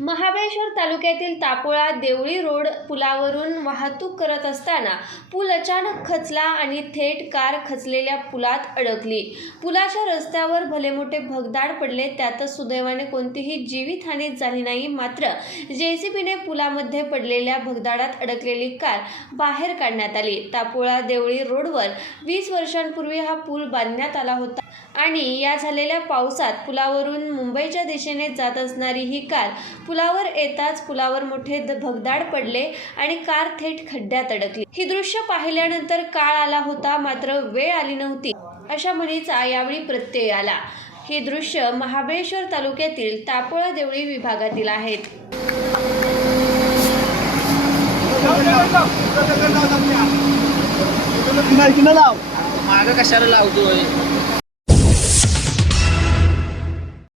महाबळेश्वर तालुक्यातील तापोळा देवळी रोड पुलावरून वाहतूक करत असताना पूल अचानक खचला आणि थेट कार खचलेल्या पुलात अडकली. पुलाच्या रस्त्यावर भले मोठे भगदाड पडले त्यातच सुदैवाने कोणतीही जीवितहानी झाली नाही. मात्र जेसीबीने पुलामध्ये पडलेल्या भगदाडात अडकलेली कार बाहेर काढण्यात आली. तापोळा देवळी रोडवर वीस वर्षांपूर्वी हा पूल बांधण्यात आला होता. आणि या झालेल्या पावसात पुलावरून मुंबईच्या दिशेने जात असणारी ही कार पुलावर येताच पुलावर मोठे भगदाड पडले आणि कार थेट खड्ड्यात अडकली. ही दृश्य पाहिल्यानंतर काळ आला होता मात्र वेळ आली नव्हती. अशा म्हणीचा यावेळी प्रत्यय आला. हे दृश्य महाबळेश्वर तालुक्यातील तापोळा देवळी विभागातील आहेत मागं कशाला लावतोय?